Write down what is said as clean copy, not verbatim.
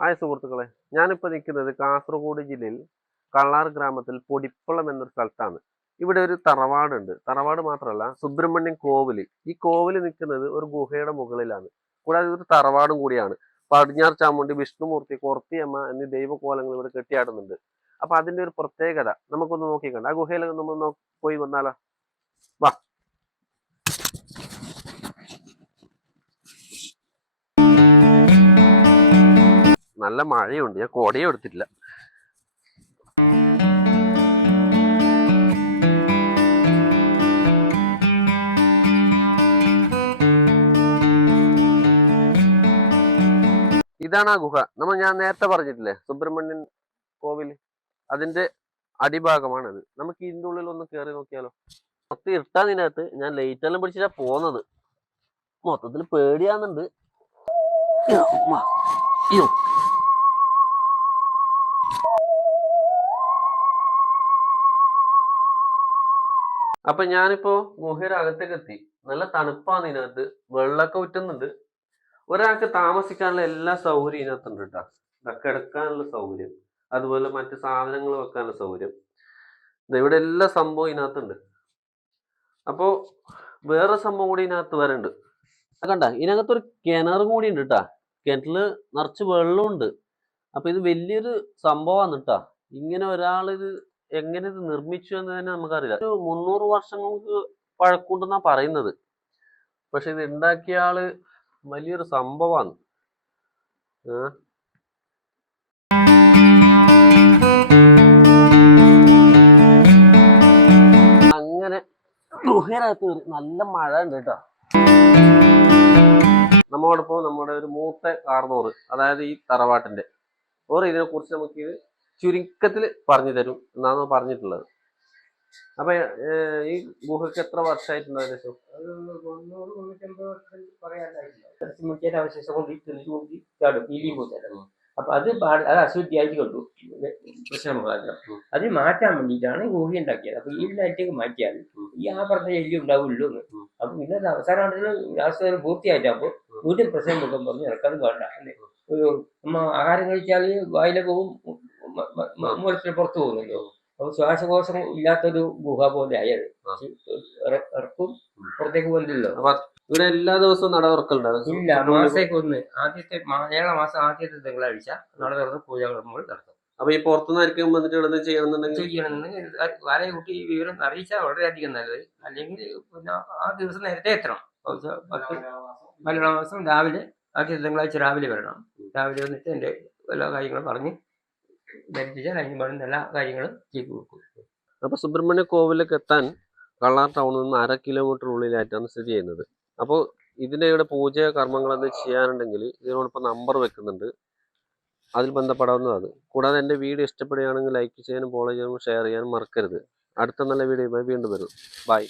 Hi സുഹൃത്തുക്കളെ, ഞാനിപ്പോൾ നിൽക്കുന്നത് കാസർഗോഡ് ജില്ലയിൽ കള്ളാർ ഗ്രാമത്തിൽ പൊടിപ്പള്ളം എന്നൊരു സ്ഥലത്താണ്. ഇവിടെ ഒരു തറവാടുണ്ട്. തറവാട് മാത്രമല്ല, സുബ്രഹ്മണ്യം കോവില്. ഈ കോവില് നിൽക്കുന്നത് ഒരു ഗുഹയുടെ മുകളിലാണ്. കൂടാതെ ഒരു തറവാടും കൂടിയാണ്. പടിഞ്ഞാർ ചാമുണ്ടി, വിഷ്ണുമൂർത്തി, കൊർത്തിയമ്മ എന്നീ ദൈവകോലങ്ങൾ ഇവിടെ കെട്ടിയാടുന്നുണ്ട്. അപ്പൊ അതിന്റെ ഒരു പ്രത്യേകത നമുക്കൊന്ന് നോക്കിക്കണ്ട. ആ ഗുഹയിൽ നമ്മൾ പോയി വന്നാലോ? വാ. നല്ല മഴയുണ്ട്, ഞാൻ കൊടയും എടുത്തിട്ടില്ല. ഇതാണ് ആ ഗുഹ. ഞാൻ നേരത്തെ പറഞ്ഞിട്ടില്ലേ, സുബ്രഹ്മണ്യൻ കോവിൽ, അതിന്റെ അടിഭാഗമാണത്. നമുക്ക് ഇതിന്റെ ഉള്ളിൽ ഒന്ന് കയറി നോക്കിയാലോ? മൊത്തം ഇരുട്ടാതിനകത്ത്. ഞാൻ ലൈറ്റ് എല്ലാം പിടിച്ചിട്ടാ പോകുന്നത്. മൊത്തത്തിൽ പേടിയാന്നുണ്ട്. അയ്യോ, അപ്പൊ ഞാനിപ്പോ ഗുഹയുടെ അകത്തേക്ക് എത്തി. നല്ല തണുപ്പാണ് ഇതിനകത്ത്. വെള്ളമൊക്കെ ഉറ്റുന്നുണ്ട്. ഒരാൾക്ക് താമസിക്കാനുള്ള എല്ലാ സൗകര്യം ഇതിനകത്തുണ്ട് കേട്ടോ. കിടക്കാനുള്ള സൗകര്യം, അതുപോലെ മറ്റു സാധനങ്ങൾ വെക്കാനുള്ള സൗകര്യം, ഇവിടെ എല്ലാ സംഭവം ഇതിനകത്തുണ്ട്. അപ്പോ വേറെ സംഭവം കൂടി ഇതിനകത്ത് വരണ്ട്. കണ്ട, ഇതിനകത്തൊരു കിണറും കൂടി ഉണ്ട് കേട്ടാ. കിണറ്റില് നിറച്ച് വെള്ളമുണ്ട്. അപ്പൊ ഇത് വലിയൊരു സംഭവമാണ് കേട്ടാ. ഇങ്ങനെ ഒരാളിത് എങ്ങനെ ഇത് നിർമ്മിച്ചു എന്ന് തന്നെ നമുക്കറിയില്ല. ഒരു 300 വർഷങ്ങൾക്ക് പഴക്കമുണ്ടെന്നാ പറയുന്നത്. പക്ഷെ ഇത് ഉണ്ടാക്കിയ ആള് വലിയൊരു സംഭവമാണ്. അങ്ങനെ ഗുഹയിനകത്ത് നല്ല മഴ ഉണ്ട് കേട്ടോ. നമ്മോടൊപ്പം നമ്മുടെ ഒരു മൂത്ത കാർന്നോറ്, അതായത് ഈ തറവാട്ടിന്റെ ഓർ ഇതിനെ കുറിച്ച് നമുക്ക് ചുരുക്കത്തിൽ പറഞ്ഞു തരും എന്നാണ് പറഞ്ഞിട്ടുള്ളത്. അപ്പൊ ഈ ഗുഹയ്ക്ക് എത്ര വർഷമായിട്ടുണ്ട് ഏകദേശം? അപ്പൊ അത് അശുദ്ധിയായിട്ട് കണ്ടു പ്രശ്നമുള്ള അത് മാറ്റാൻ വേണ്ടിയിട്ടാണ് ഗുഹ ഉണ്ടാക്കിയത്. അപ്പൊ ഈ ലൈറ്റേക്ക് മാറ്റിയാൽ ഈ ആ പറഞ്ഞ എല്ലി ഉണ്ടാവുള്ളൂ എന്ന്. അപ്പൊ പിന്നെ അവസാനമായിട്ട് രാഷ്ട്രീയം പൂർത്തിയായിട്ടാകുമ്പോ വീട്ടിൽ പ്രശ്നം വെക്കാൻ പറഞ്ഞു ഇറക്കാതെ വേണ്ട അല്ലെ. ഒരു നമ്മ ആഹാരം കഴിച്ചാല് വായിലെ പോവും, മൂലത്തിൽ പുറത്തു പോകുന്നല്ലോ. അപ്പൊ ശ്വാസകോശം ഇല്ലാത്തൊരു ഗുഹ പോലെ ആയത്. ഇറക്കും പുറത്തേക്ക് പോകില്ലല്ലോ. ഇവിടെ എല്ലാ ദിവസവും നട തുറക്കലുണ്ടാവും? ഇല്ല, മാസത്തേക്ക് ഒന്ന്. ആദ്യത്തെ മലയാള മാസം ആദ്യത്തെ തിങ്കളാഴ്ച നട തുറന്ന് പൂജാകർമ്മങ്ങൾ നടത്തും. അപ്പൊ ഈ പുറത്തുനിന്നായിരിക്കും വന്നിട്ട് ഇവിടെ ചെയ്യണമെന്നുണ്ടെങ്കിൽ വലയ കുട്ടി വിവരം അറിയിച്ചാൽ വളരെയധികം നല്ലത്. അല്ലെങ്കിൽ പിന്നെ ആ ദിവസം നേരത്തെ എത്തണം. മലയാള മാസം രാവിലെ ആദ്യത്തെ തിങ്കളാഴ്ച രാവിലെ വരണം. രാവിലെ വന്നിട്ട് എൻ്റെ എല്ലാ കാര്യങ്ങളും പറഞ്ഞ് ധരിപ്പിച്ചാൽ അതിന് വേണ്ടുന്ന എല്ലാ കാര്യങ്ങളും ചെയ്തു കൊടുക്കും. അപ്പൊ സുബ്രഹ്മണ്യ കോവിലേക്ക് എത്താൻ കള്ളാർ ടൗണിൽ നിന്ന് 1/2 കിലോമീറ്റർ ഉള്ളിലായിട്ടാണ് സ്ഥിതി ചെയ്യുന്നത്. അപ്പോൾ ഇതിന്റെ ഇവിടെ പൂജ കർമ്മങ്ങൾ എന്ത് ചെയ്യാനുണ്ടെങ്കിൽ ഇതിനോടൊപ്പം നമ്പർ വെക്കുന്നുണ്ട്, അതിൽ ബന്ധപ്പെടാവുന്നതാണ്. കൂടാതെ എൻ്റെ വീഡിയോ ഇഷ്ടപ്പെടുകയാണെങ്കിൽ ലൈക്ക് ചെയ്യാനും ഫോളോ ചെയ്യാനും ഷെയർ ചെയ്യാനും മറക്കരുത്. അടുത്ത നല്ല വീഡിയോയുമായി വീണ്ടും വരും. ബൈ.